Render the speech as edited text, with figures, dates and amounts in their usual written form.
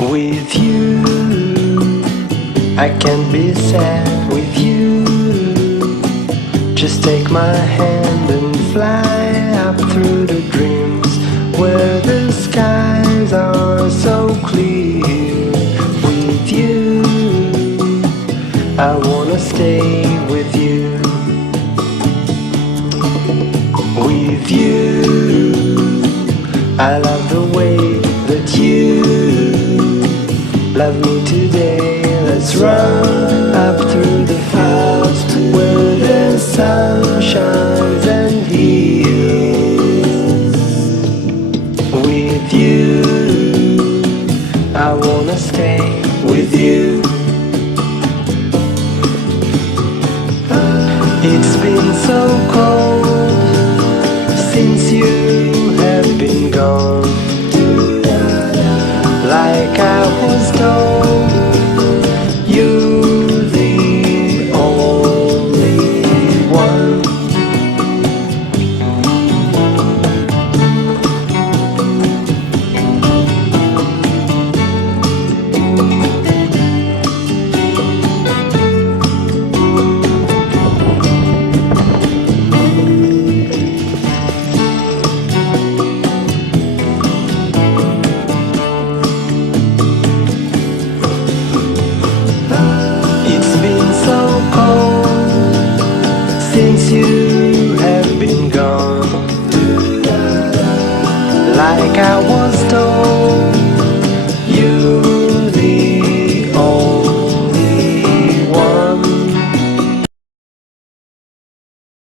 With you, I can't be sad with you. Just take my hand and fly up through the dreams where the skies are so clear. With you, I wanna stay with you. With you, I love the way that you love me today. Let's run up through the fields where the sun shines and heals. With you, I wanna stay with you. It's been so cold since you have been gone. Like I was told, you're the only one. Since you have been gone, like I was